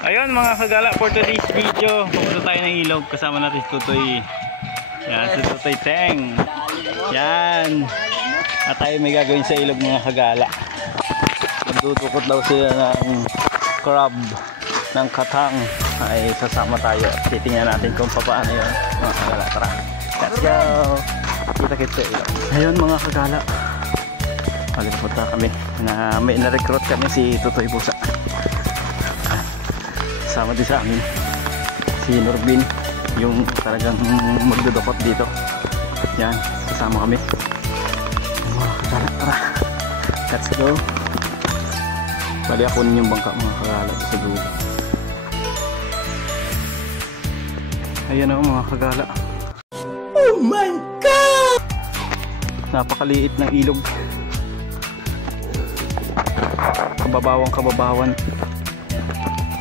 Ayun mga kagala, for today's video, pupunta tayo ng ilog. Kasama natin si Tutoy. Yan, si Tutoy Teng. Yan. At tayo may gagawin sa ilog mga kagala. Magtutukot daw sila ng crab, ng katang. Ay sasama tayo. Titingnan natin kung paano yun mga kagala. Tara, let's go. Kita-kit sa ilog. Ayun mga kagala, punta kami na may na-recruit kami si Tutoy Busa. Sama din sa amin si Norbin, yung talagang magdudukot dito. Yan, kasama kami. Tara, let's go. Bali ako yung bangka mga kagala sa dulo. Ayan o mga kagala. Oh my God! Napakaliit ng ilog. Kababawan.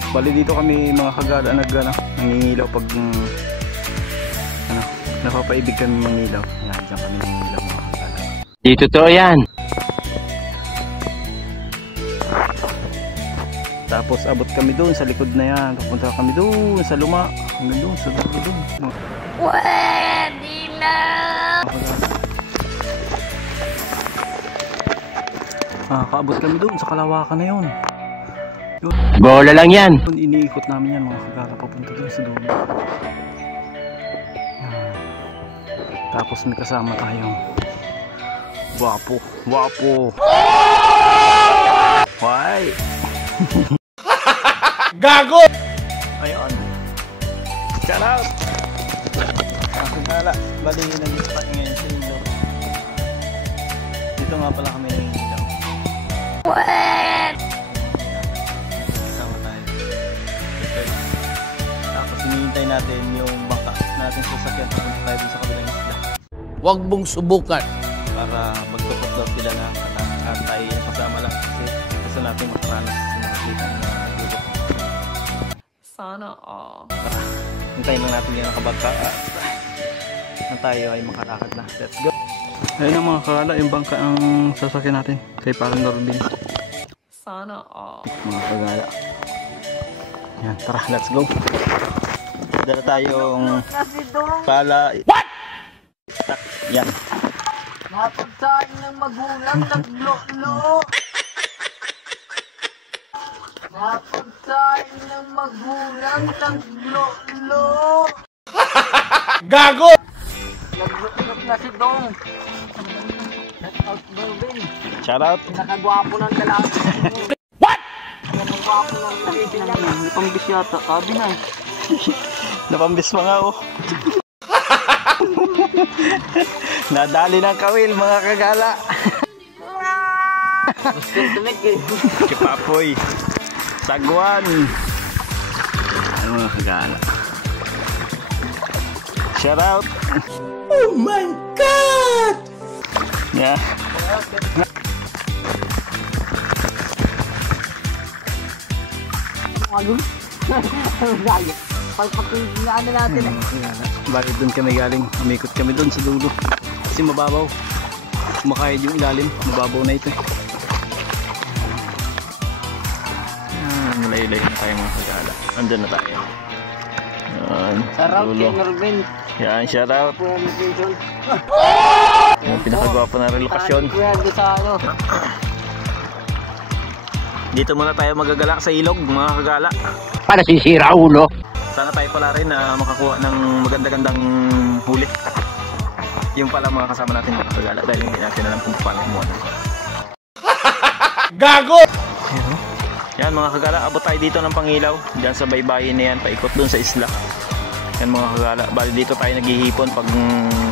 Bali dito kami mga kagala nangingilaw pag napapaibig kami mangilaw. Yan, dyan kami nangingilaw mga kagala. Dito to yan. Tapos abot kami doon sa likod na yan. Pupunta kami doon sa luma. Hanggang doon sa dulo doon. Pwede na! Kaabot kami doon sa kalawakan na yun. Bola lang yan. Iniikot namin yan mga kagala papunta doon sa dulo. Tapos may kasama tayong wapo. Why? Gago! Ayun. Shout out! Mga kagala, bali nag-spot ngayon sa ilog. Dito nga pala kami nangingilaw. Kasama tayo. Tapos hinihintay natin yung bangka natin sa sakyan kung tayo sa kabilang isla. Huwag mong subukan. Para magtupot daw sila na at tayo kasama lang kasi gusto natin makaranas sa makakita ng dulo. Sana all. Tara, hintayin lang natin yung nakabagka na tayo ay makalakad na. Let's go! Ayun ang mga kagala, yung bangka ang sasakyan natin kay parang Norbin. Sana all. Mga kagala. Yan, tara, let's go. Dala tayong pala. What? Yan. Napagsain ng magulang naglolo. Napagsain ng magulang naglolo. Gago! Naglulok na si Dong. Shout out Norbin. Shout out. Nakagwapo ng lalaki. What? Nakagwapo ng lalaki. Napambis yata, kabi na. Napambis pa nga oh. Nadali ng kawil mga kagala. Gusto tumik eh. Kipapoy. Sagwan. Ano mga kagala. Shout out. Oh my God! Yeah. Pagpagkailangan natin eh. Bakit doon kami galing? Umikot kami doon sa dulo. Kasi mababaw. Kumakayad yung ilalim. Mababaw na ito eh. Malaylay na tayo mga kagala. Andyan na tayo. Yan. Sarap kay Norbin. Yan, shout out. Yung pinakagwapo na relokasyon. Dito muna tayo magagalak sa ilog mga kagala. Para sisira ulo. Sana tayo pala rin na makakuha ng maganda-gandang huli. Yung pala mga kasama natin mga kagala dahil hindi natin alam kung paano kumuha. Gago! Yan mga kagala, abot tayo dito ng Pangilaw. Diyan sa baybayin na yan, paikot dun sa isla. Yan mga kagala, bali dito tayo naghihipon pag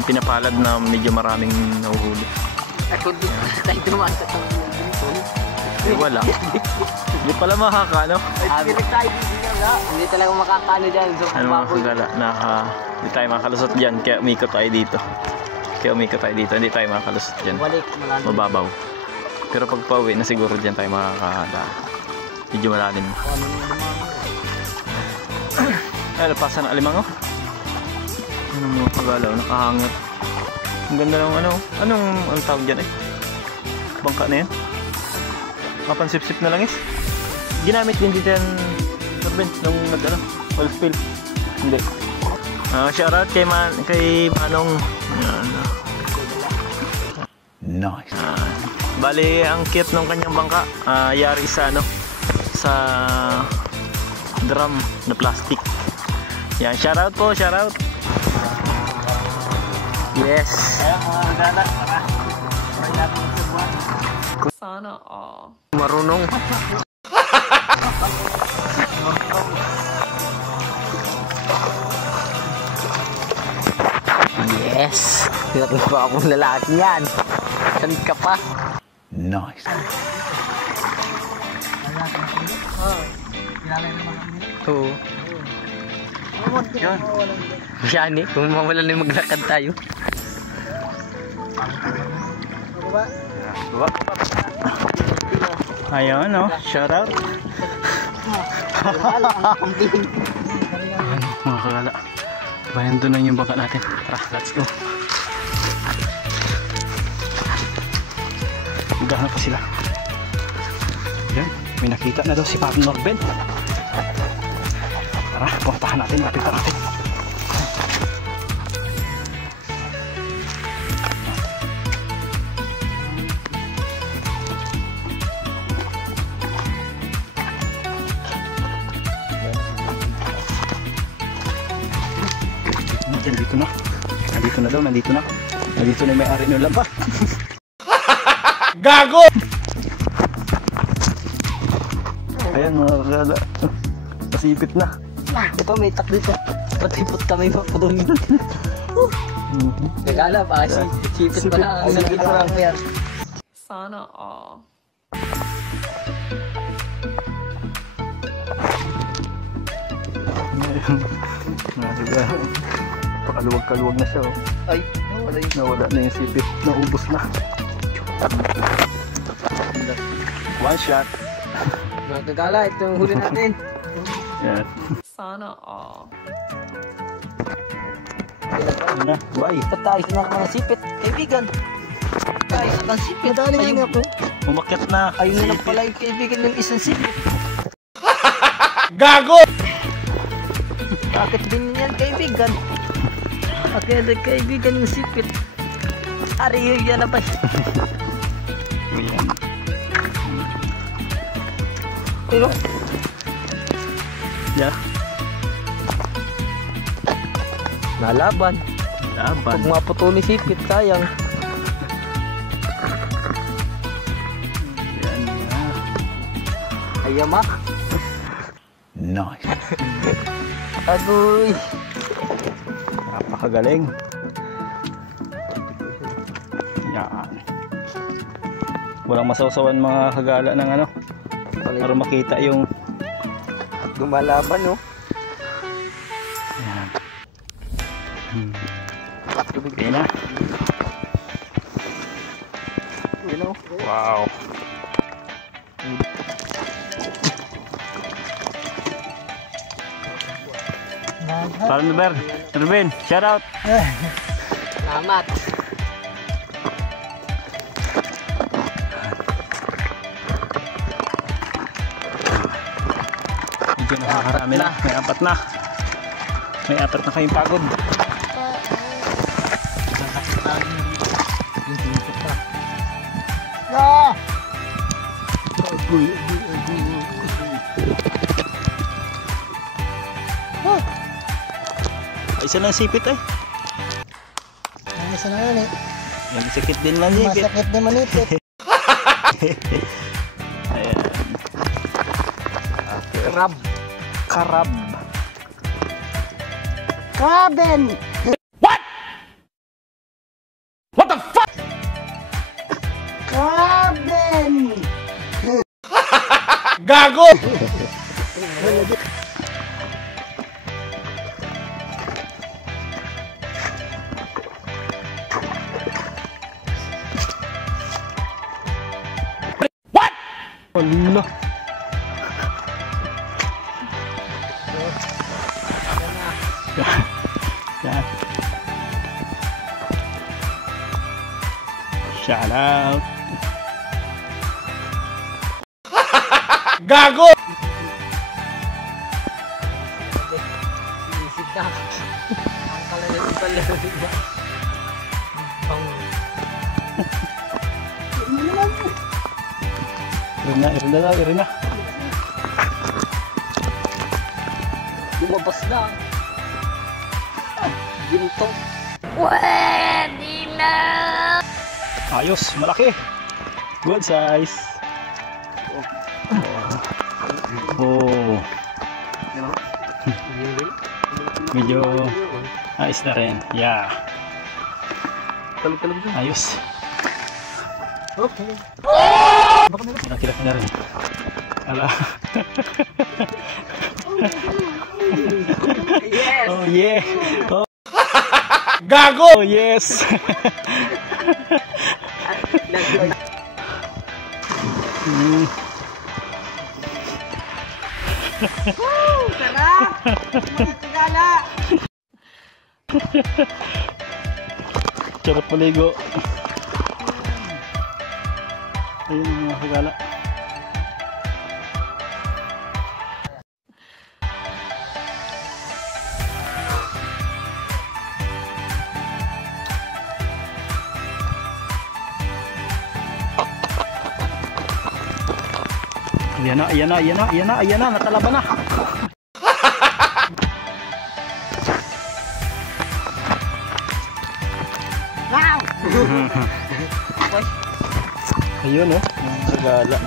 pinapalad na medyo maraming nahuhuli. Ako dito tayo tumaan sa Wala. Hindi pala makaka, no? Hindi talaga makakano dyan. So, Ano mga kagala, hindi tayo makalusot dyan, kaya umikot tayo dito. Hindi tayo makalusot dyan. Mababaw. Pero pag pauwi na siguro dyan tayo makakadaan. Medyo malalim. Ay, lapasan ng alimango. Ano mga kagala, nakahangat. Ang ganda ng anong tawag dyan eh? Bangka na yan? Mapansip-sip na langis. Ginamit din dito yan Ben, nung nag-ano, oil spill. Hindi. Shoutout kay Manong. Nice. Bali, ang cute ng kanyang bangka. Yari sa ano, sa drum na plastic. Yan, shoutout po, shoutout. Yes. Ayan, mga regala. Try natin sa buwan. Sana all. Marunong. Yes! Tinatawag ko akong lalaki yan. Saan ka pa? Nice. Oo. Yan. Yan eh, kung mawala na yung maglakad tayo. Ayun, no? Shoutout. Mga kagala. Bayan doon na yung bangka natin. Tara, let's go. Maghanap pa sila. Yan, may nakita na daw si Papa Norben. Tara, puntahan natin, lapitan natin. Nandito na. Nandito na daw, nandito na. Nandito na yung may-ari ng lampas. Gago! Ayan mga kagala. Pasipit na. Ito may tak dito. Patipot kami papadungin. Nagala pa kasi sipit pa na. Ang nandito lang pa yan. Sana all. Mga kagala. Pakaluwag-kaluwag na siya. Oh. Ay, nawala yun. Nawala na yung sipit. Naubos na. One shot. Nagagala, ito yung huli natin. Yan. Sana all. Yan na. Bye. Patayos na mga sipit. Kaibigan. Patayos ng sipit. Madali nga ako. Umakyat na. Ayun na lang pala yung kaibigan ng isang sipit. Gago! Bakit din yan kaibigan? Bakit din kaibigan ng sipit? Ari yun yan na ba? Yan. Pero, Yeah. nalaban. Laban. Pag maputo ni sipit, sayang. Yan na. Ayamak. Nice. Agoy. Napakagaling. Yan. Walang masawsawan mga kagala ng ano. Para makita yung Lumalaban, no? yan. Yan na. You know? Wow. Parang Nuber, Ruben, shout out. Salamat. Medyo nakakarami na, may apat na. May apat na kayong pagod. Isa lang sipit ay. Isa na yun eh. Yan sakit din man sipit. Masakit na manipit. Ayan. Krab. Karab. Kraben! What the fuck? Kraben! Gago! Wala. Yan. Shout out. Gago! Ang kalalaki pala. Irin na. Lumabas na. Ginto. Ayos, malaki. Good size. Oh. Medyo ayos na rin. Yeah. Talog-talog dun. Ayos. Okay. Nakilap na rin. Ala. Yes! Oh yeah. Oh, Gago! oh yes. Sarap! Tagala! Charot maligo. Ayun ang mga kagala. Ayan na, natalaban na. Wow! Ayun oh, ang kagala.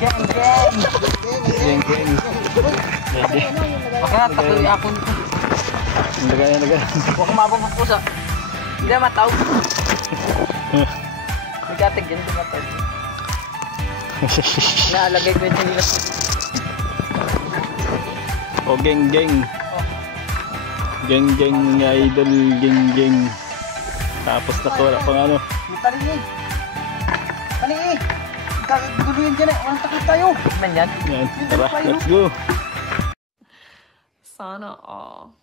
Geng, geng! Geng. Ready. Baka takoy ako nito. Nagaya. Huwag kang mabang pusa. Hindi na mataw. Nagkatig yan, hindi mataw. Naalagay ko yung sinilas ko. Oh, geng. Geng nga idol, geng. Tapos wala pang ano. Taliig! Gaguluhin dyan eh. Walang takot tayo. Man yan? Yan, tara, let's go. Sana all.